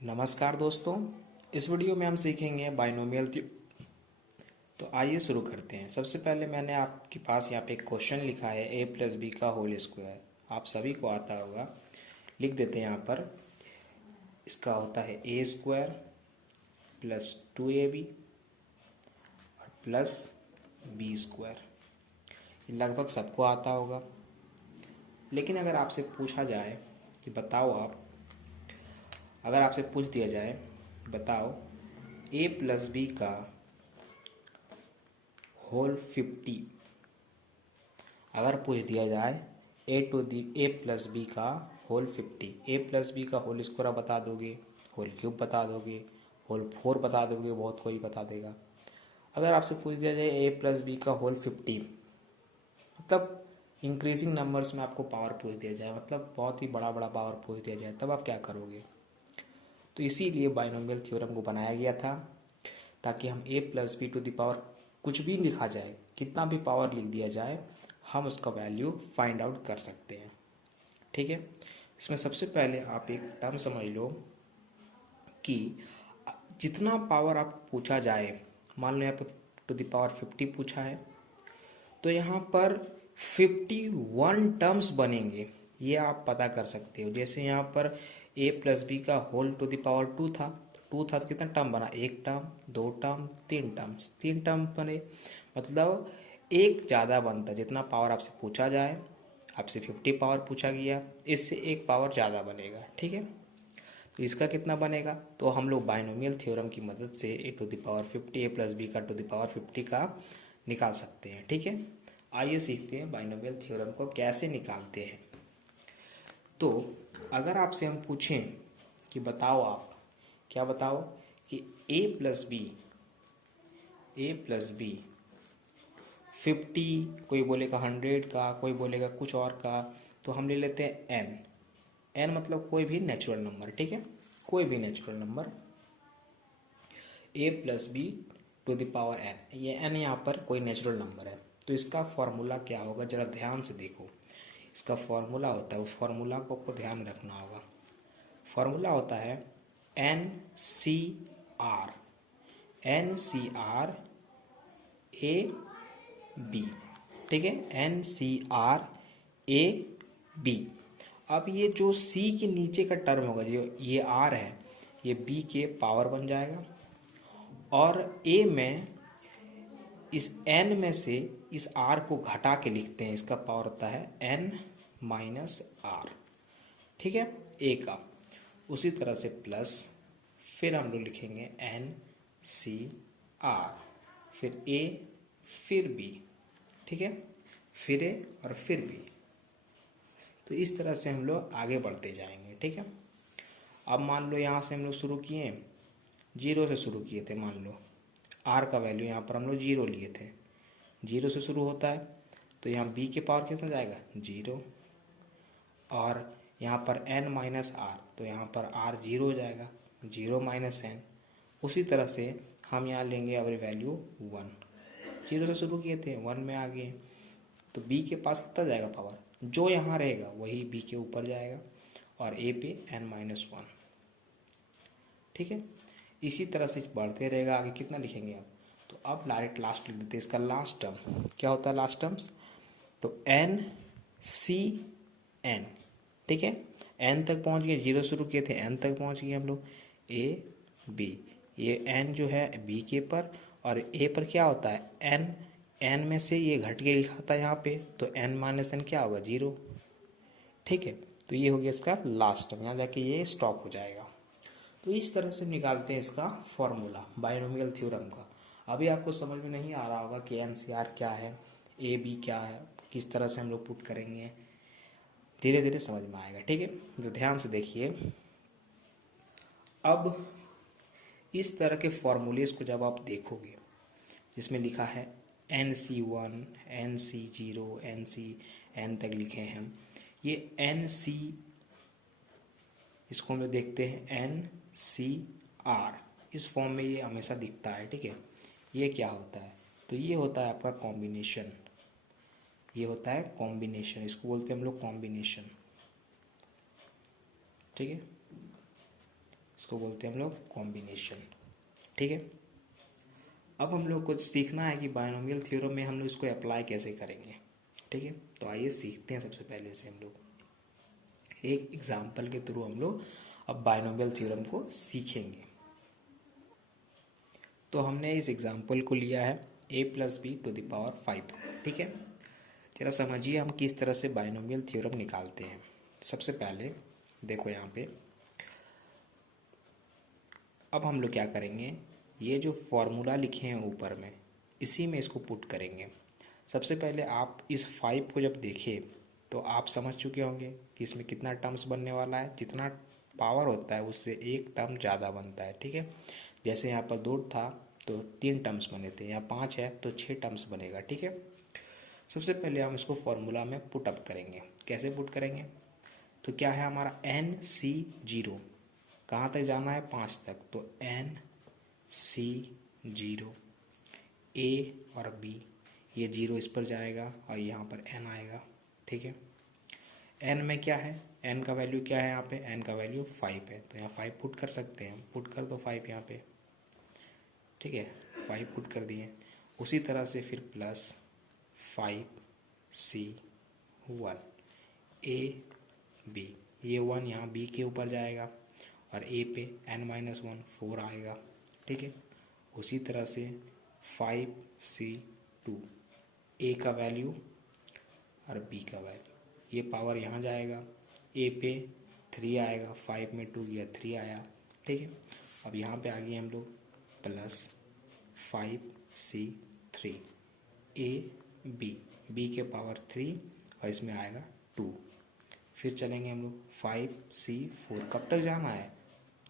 नमस्कार दोस्तों। इस वीडियो में हम सीखेंगे बाइनोमियल थ्योरम। तो आइए शुरू करते हैं। सबसे पहले मैंने आपके पास यहाँ पे एक क्वेश्चन लिखा है a प्लस बी का होल स्क्वायर। आप सभी को आता होगा, लिख देते हैं यहाँ पर। इसका होता है ए स्क्वायर प्लस 2ab और प्लस बी स्क्वायर। लगभग सबको आता होगा। लेकिन अगर आपसे पूछा जाए कि बताओ आप, अगर आपसे पूछ दिया जाए बताओ a प्लस बी का होल 50, अगर पूछ दिया जाए ए प्लस बी का होल 50, ए प्लस बी का होल स्क्वायर बता दोगे, होल क्यूब बता दोगे, होल 4 बता दोगे, बहुत कोई बता देगा। अगर आपसे पूछ दिया जाए ए प्लस बी का होल 50, मतलब इंक्रीजिंग नंबर्स में आपको पावर पूछ दिया जाए, मतलब बहुत ही बड़ा बड़ा पावर पूछ दिया जाए, तब आप क्या करोगे? तो इसीलिए बाइनोमियल थ्योरम को बनाया गया था, ताकि हम a plus B to the power कुछ भी लिखा जाए, कितना भी पावर लिख दिया जाए, हम उसका वैल्यू फाइंड आउट कर सकते हैं। ठीक है। इसमें सबसे पहले आप एक टर्म समझ लो कि जितना पावर आपको पूछा जाए, मान लो यहाँ पर टू द पावर 50 पूछा है, तो यहाँ पर 51 टर्म्स बनेंगे, ये आप पता कर सकते हो। जैसे यहाँ पर a प्लस बी का होल टू द पावर 2 था, 2 था तो कितना टर्म बना? एक टर्म, दो टर्म, तीन टर्म बने, मतलब एक ज़्यादा बनता। जितना पावर आपसे पूछा जाए, आपसे 50 पावर पूछा गया, इससे एक पावर ज़्यादा बनेगा। ठीक है। तो इसका कितना बनेगा? तो हम लोग बाइनोमियल थ्योरम की मदद से A to the power 50 A plus B का टू द पावर 50 का निकाल सकते हैं। ठीक है। आइए सीखते हैं बाइनोमियल थ्योरम को कैसे निकालते हैं। तो अगर आपसे हम पूछें कि बताओ आप, क्या बताओ कि ए प्लस बी 50, कोई बोलेगा 100 का, कोई बोलेगा कुछ और का, तो हम ले लेते हैं एन। एन मतलब कोई भी नेचुरल नंबर। ठीक है, कोई भी natural number a plus B to the power N, ये एन यहाँ पर कोई नेचुरल नंबर है। तो इसका फॉर्मूला क्या होगा, जरा ध्यान से देखो। इसका फॉर्मूला होता है, उस फॉर्मूला को आपको ध्यान रखना होगा। फॉर्मूला होता है NCR, ए बी। ठीक है, NCRAB। अब ये जो C के नीचे का टर्म होगा, जो ये R है, ये B के पावर बन जाएगा, और A में इस N में से इस R को घटा के लिखते हैं, इसका पावर होता है N माइनस R। ठीक है, A का। उसी तरह से प्लस, फिर हम लोग लिखेंगे NCR, फिर A, फिर B। ठीक है, फिर A और फिर B। तो इस तरह से हम लोग आगे बढ़ते जाएंगे। ठीक है। अब मान लो यहाँ से हम लोग शुरू किए, 0 से शुरू किए थे। मान लो R का वैल्यू यहाँ पर हम लोग 0 लिए थे, 0 से शुरू होता है, तो यहाँ B के पावर कितना जाएगा? 0। और यहाँ पर n माइनस आर, तो यहाँ पर r 0 हो जाएगा, 0 माइनस n। उसी तरह से हम यहाँ लेंगे अब वैल्यू 1, 0 से शुरू किए थे, 1 में आ गए, तो b के पास कितना जाएगा पावर? जो यहाँ रहेगा वही b के ऊपर जाएगा, और a पे n माइनस 1। ठीक है, इसी तरह से बढ़ते रहेगा आगे। कितना लिखेंगे आप? तो अब डायरेक्ट लास्ट लिख देते हैं। इसका लास्ट टर्म क्या होता है? लास्ट टर्म्स तो NCN। ठीक है, n तक पहुंच गए, 0 शुरू किए थे, n तक पहुंच गए हम लोग। AB, ये n जो है b के पर, और a पर क्या होता है? n में से ये घट के लिखा था यहाँ पे, तो n माइनस n क्या होगा? 0। ठीक है, तो ये हो गया इसका लास्ट टर्म, यहाँ जाके ये स्टॉप हो जाएगा। तो इस तरह से निकालते हैं इसका फॉर्मूला बाइनोमियल थ्योरम का। अभी आपको समझ में नहीं आ रहा होगा कि NCR क्या है, AB क्या है, किस तरह से हम लोग पुट करेंगे, धीरे धीरे समझ में आएगा। ठीक है, तो ध्यान से देखिए। अब इस तरह के फॉर्मूलेस को जब आप देखोगे, जिसमें लिखा है NC1, NC0, NCN तक लिखे हैं हम, ये NC, इसको हम लोग देखते हैं NCR, इस फॉर्म में ये हमेशा दिखता है। ठीक है, ये क्या होता है? तो ये होता है आपका कॉम्बिनेशन, ये होता है कॉम्बिनेशन, इसको बोलते हैं हम लोग कॉम्बिनेशन। ठीक है, इसको बोलते हैं हम लोग कॉम्बिनेशन। ठीक है, अब हम लोग को सीखना है कि बायनोमियल थ्योरम में हम लोग इसको अप्लाई कैसे करेंगे। ठीक है, तो आइए सीखते हैं। सबसे पहले से हम लोग एक एग्जाम्पल के थ्रू हम लोग अब बायनोमियल थ्योरम को सीखेंगे। तो हमने इस एग्जाम्पल को लिया है a+b⁵ ठीक है, जरा समझिए हम किस तरह से बायनोमियल थ्योरम निकालते हैं। सबसे पहले देखो यहाँ पे, अब हम लोग क्या करेंगे, ये जो फॉर्मूला लिखे हैं ऊपर में, इसी में इसको पुट करेंगे। सबसे पहले आप इस 5 को जब देखें तो आप समझ चुके होंगे कि इसमें कितना टर्म्स बनने वाला है। जितना पावर होता है उससे एक टर्म ज़्यादा बनता है। ठीक है, जैसे यहाँ पर 2 था तो 3 टर्म्स बने थे, यहाँ 5 है तो 6 टर्म्स बनेगा। ठीक है, सबसे पहले हम इसको फॉर्मूला में पुट अप करेंगे। कैसे पुट करेंगे, तो क्या है हमारा NC0, कहाँ तक जाना है 5 तक, तो NC0 A और B, ये 0 इस पर जाएगा और यहाँ पर N आएगा। ठीक है, N में क्या है, N का वैल्यू क्या है, यहाँ पे N का वैल्यू 5 है, तो यहाँ 5 पुट कर सकते हैं। पुट कर दो 5 यहाँ पे। ठीक है, 5 पुट कर दिए। उसी तरह से फिर प्लस 5C1 AB, ये 1 यहाँ B के ऊपर जाएगा और A पे N-1 4 आएगा। ठीक है, उसी तरह से 5C2 A का वैल्यू और B का वैल्यू, ये पावर यहाँ जाएगा, A पे 3 आएगा, 5 में 2 गया 3 आया। ठीक है, अब यहाँ पे आ गए हम लोग प्लस 5C3 AB, B के पावर 3 और इसमें आएगा 2। फिर चलेंगे हम लोग 5C4, कब तक जाना है,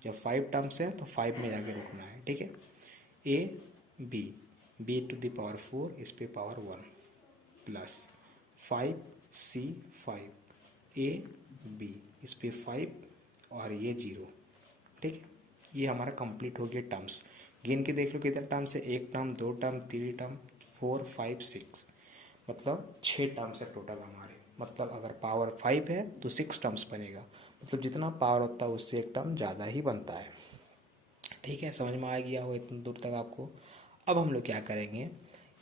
जब 5 टर्म्स है तो 5 में जाके रुकना है। ठीक है, AB, B⁴, इस पे पावर 1 प्लस 5C5 AB, इस पे 5 और ये 0। ठीक है, ये हमारा कंप्लीट हो गया टर्म्स। गिन के देख लो कितने टर्म्स है, 1 टर्म 2 टर्म 3 टर्म 4 5 6, मतलब 6 टर्म्स है टोटल हमारे। मतलब अगर पावर 5 है तो 6 टर्म्स बनेगा, मतलब जितना पावर होता है उससे 1 टर्म ज़्यादा ही बनता है। ठीक है, समझ में आ गया हो इतनी दूर तक आपको। अब हम लोग क्या करेंगे,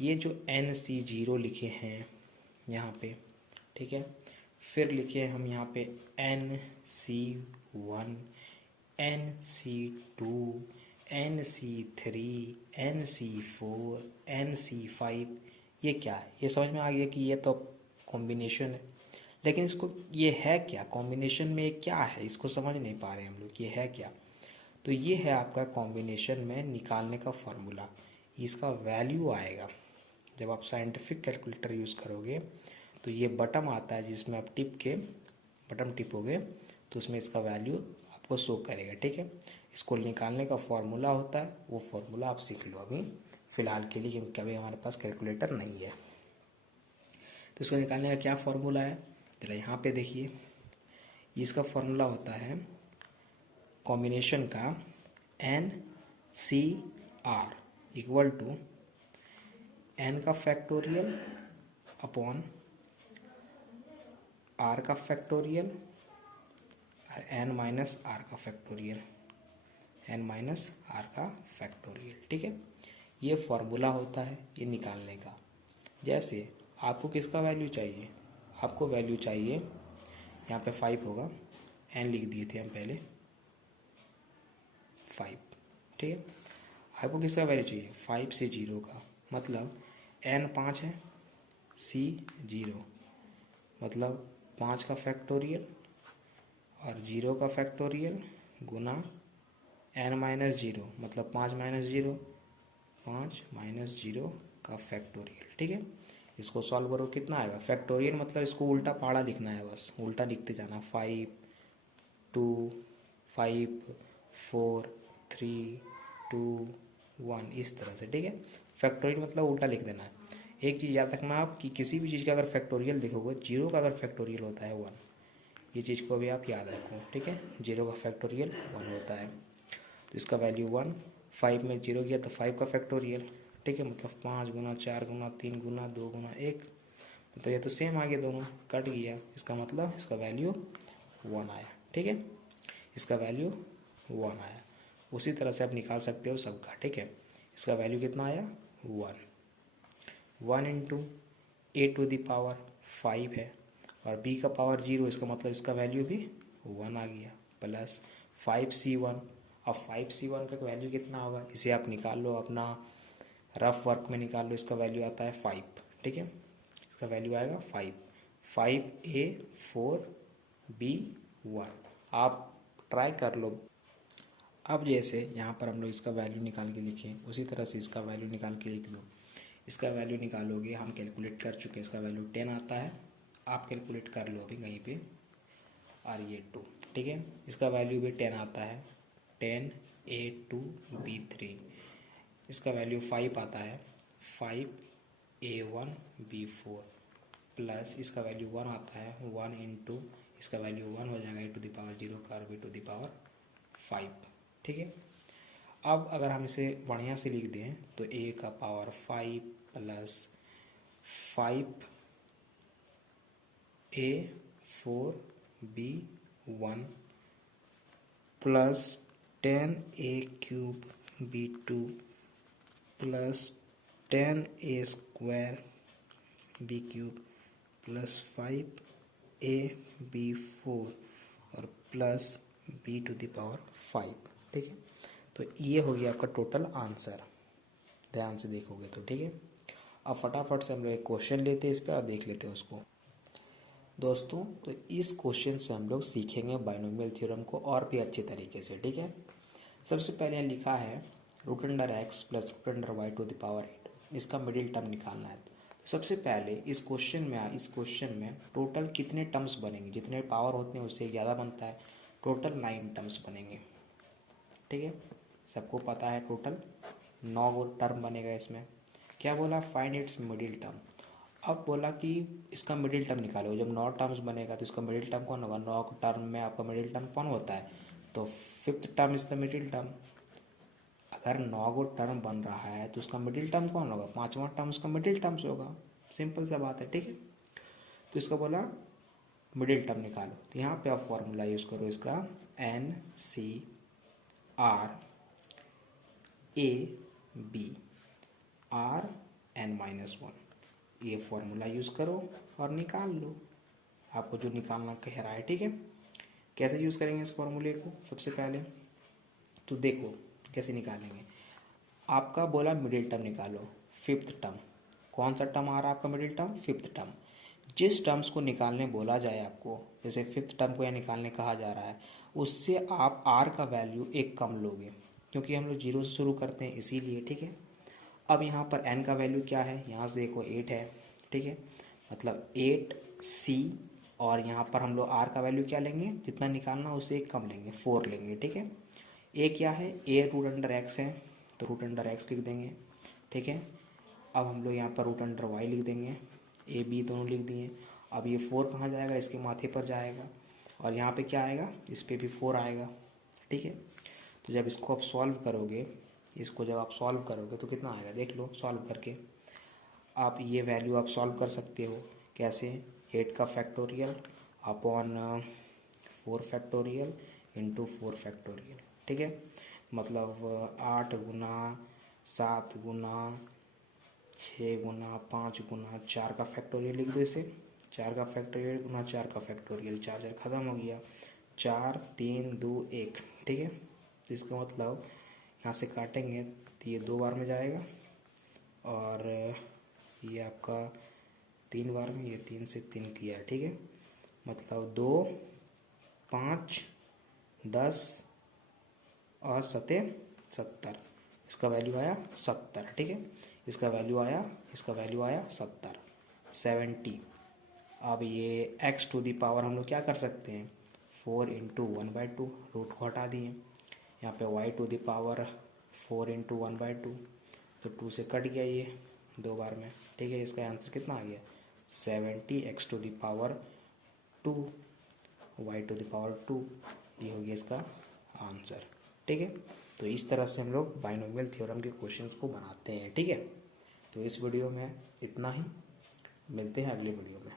ये जो NC0 लिखे हैं यहाँ पे, ठीक है, फिर लिखे हम यहाँ पे NC1 NC2 NC3 NC4 NC5, ये क्या है, ये समझ में आ गया कि ये तो कॉम्बिनेशन है। लेकिन इसको ये है क्या, कॉम्बिनेशन में ये क्या है, इसको समझ नहीं पा रहे हम लोग, ये है क्या। तो ये है आपका कॉम्बिनेशन में निकालने का फॉर्मूला। इसका वैल्यू आएगा जब आप साइंटिफिक कैलकुलेटर यूज़ करोगे, तो ये बटम आता है जिसमें आप बटम टिपोगे तो उसमें इसका वैल्यू आपको शो करेगा। ठीक है, इसको निकालने का फॉर्मूला होता है, वो फॉर्मूला आप सीख लो अभी फ़िलहाल के लिए, क्योंकि अभी हमारे पास कैलकुलेटर नहीं है। तो इसको निकालने का क्या फॉर्मूला है, जरा यहाँ पे देखिए। इसका फॉर्मूला होता है कॉम्बिनेशन का NCR इक्वल टू N का फैक्टोरियल अपॉन R का फैक्टोरियल और N-R का फैक्टोरियल, N-R का फैक्टोरियल। ठीक है, ये फॉर्मूला होता है ये निकालने का। जैसे आपको किसका वैल्यू चाहिए, आपको वैल्यू चाहिए, यहाँ पे 5 होगा, N लिख दिए थे हम पहले 5। ठीक है, आपको किसका वैल्यू चाहिए, 5 से 0 का, मतलब N 5 है, C 0, मतलब 5 का फैक्टोरियल और 0 का फैक्टोरियल गुना N-0, मतलब 5 - 0, 5 - 0 का फैक्टोरियल। ठीक है, इसको सॉल्व करो कितना आएगा, फैक्टोरियल मतलब इसको उल्टा पाड़ा लिखना है, बस उल्टा लिखते जाना, 5 2 5 4 3 2 1 इस तरह से। ठीक है, फैक्टोरियल मतलब उल्टा लिख देना है। एक चीज़ याद रखना आप कि किसी भी चीज़ का अगर फैक्टोरियल देखोगे, 0 का अगर फैक्टोरियल होता है 1, ये चीज़ को भी आप याद रखो। ठीक है, 0 का फैक्टोरियल 1 होता है, तो इसका वैल्यू 1, 5 में 0 गया तो 5 का फैक्टोरियल। ठीक है, मतलब 5 गुना 4 गुना 3 गुना 2 गुना 1, मतलब ये तो सेम आ गया, दोनों कट गया, इसका मतलब इसका वैल्यू 1 आया। ठीक है, इसका वैल्यू 1 आया। उसी तरह से आप निकाल सकते हो सबका, ठीक है। इसका वैल्यू कितना आया 1 into A to the power 5 है और बी का पावर 0, इसका मतलब इसका वैल्यू भी 1 आ गया, प्लस 5c1। अब 5c1 का वैल्यू कितना होगा, इसे आप निकाल लो, अपना रफ वर्क में निकाल लो। इसका वैल्यू आता है 5, ठीक है। इसका वैल्यू आएगा 5a 4b 1। आप ट्राई कर लो। अब जैसे यहाँ पर हम लोग इसका वैल्यू निकाल के लिखें, उसी तरह से इसका वैल्यू निकाल के लिख लो। इसका वैल्यू निकालोगे, हम कैलकुलेट कर चुके हैं, इसका वैल्यू 10 आता है। आप कैलकुलेट कर लो अभी कहीं पे, और ये 2, ठीक है। इसका वैल्यू भी 10 आता है, 10a2b3। इसका वैल्यू 5 आता है, 5a1b4, प्लस इसका वैल्यू 1 आता है, 1 इंटू इसका वैल्यू 1 हो जाएगा a टू द पावर 0 का और b टू द पावर 5, ठीक है। अब अगर हम इसे बढ़िया से लिख दें तो a का power 5 plus 5a4b1 plus 10a3b2 plus 10a2b3 plus 5ab4 और plus b to the power 5, ठीक है। तो ये हो गया आपका टोटल आंसर, ध्यान से देखोगे तो, ठीक है। अब फटाफट से हम लोग एक क्वेश्चन लेते हैं इस पर और देख लेते हैं उसको। दोस्तों, तो इस क्वेश्चन से हम लोग सीखेंगे बाइनोमियल थ्योरम को और भी अच्छे तरीके से, ठीक है। सबसे पहले लिखा है √x plus √y to the power 8, इसका मिडिल टर्म निकालना है। सबसे पहले इस क्वेश्चन में टोटल कितने टर्म्स बनेंगे, जितने पावर होते हैं उससे ज़्यादा बनता है, टोटल 9 टर्म्स बनेंगे, ठीक है। सबको पता है टोटल 9 टर्म बनेगा इसमें। क्या बोला, फाइंड इट्स मिडिल टर्म। अब बोला कि इसका मिडिल टर्म निकालो। जब 9 टर्म्स बनेगा तो इसका मिडिल टर्म कौन होगा, 9 टर्म में आपका मिडिल टर्म कौन होता है, तो 5th term is the middle term. अगर 9 टर्म बन रहा है तो उसका मिडिल टर्म कौन होगा, 5वां टर्म उसका मिडिल टर्म से होगा, सिंपल सा बात है, ठीक है। तो इसको बोला मिडिल टर्म निकालो, तो यहाँ पे आप फॉर्मूला यूज़ करो इसका, NCRABRN-1, ये फॉर्मूला यूज़ करो और निकाल लो, आपको जो निकालना कह रहा है, ठीक है। कैसे यूज़ करेंगे इस फॉर्मूले को, सबसे पहले तो देखो कैसे निकालेंगे। आपका बोला मिडिल टर्म निकालो, 5th टर्म, कौन सा टर्म आ रहा है आपका मिडिल टर्म, 5th टर्म। जिस टर्म्स को निकालने बोला जाए आपको, जैसे 5th टर्म को यहाँ निकालने कहा जा रहा है, उससे आप r का वैल्यू एक कम लोगे, क्योंकि हम लोग 0 से शुरू करते हैं इसीलिए, ठीक है। अब यहाँ पर n का वैल्यू क्या है, यहाँ से देखो 8 है, ठीक है, मतलब 8c, और यहाँ पर हम लोग r का वैल्यू क्या लेंगे, जितना निकालना उससे एक कम लेंगे, 4 लेंगे, ठीक है। a क्या है, a √x है, तो √x लिख देंगे, ठीक है। अब हम लोग यहाँ पर √y लिख देंगे, a b दोनों लिख दिए। अब ये 4 कहाँ जाएगा, इसके माथे पर जाएगा, और यहाँ पे क्या आएगा, इस पे भी 4 आएगा, ठीक है। तो जब इसको आप सॉल्व करोगे, तो कितना आएगा देख लो, सॉल्व करके आप ये वैल्यू आप सॉल्व कर सकते हो। कैसे, 8 का factorial upon 4 factorial into 4 factorial, ठीक है। मतलब 8 गुना 7 गुना 6 गुना 5 गुना 4 का फैक्टोरियल लिख दो इसे, 4 का फैक्टोरियल गुना 4 का फैक्टोरियल, 4 ख़त्म हो गया, 4 3 2 1, ठीक है। तो इसका मतलब यहाँ से काटेंगे तो ये 2 बार में जाएगा, और ये आपका 3 बार में, ये 3 से 3 किया है, ठीक है। मतलब 2 5 10 और 7 70, इसका वैल्यू आया 70, ठीक है। इसका वैल्यू आया 70, 70। अब ये x टू दी पावर हम लोग क्या कर सकते हैं, 4 इंटू 1/2, रूट को हटा दिए। यहाँ पे y to the power 4 into 1/2, तो 2 से कट गया ये 2 बार में, ठीक है। इसका आंसर कितना आ गया, 70 x to the power 2 y to the power 2, ये हो गया इसका आंसर, ठीक है। तो इस तरह से हम लोग बाइनोमियल थ्योरम के क्वेश्चंस को बनाते हैं, ठीक है। तो इस वीडियो में इतना ही, मिलते हैं अगले वीडियो में।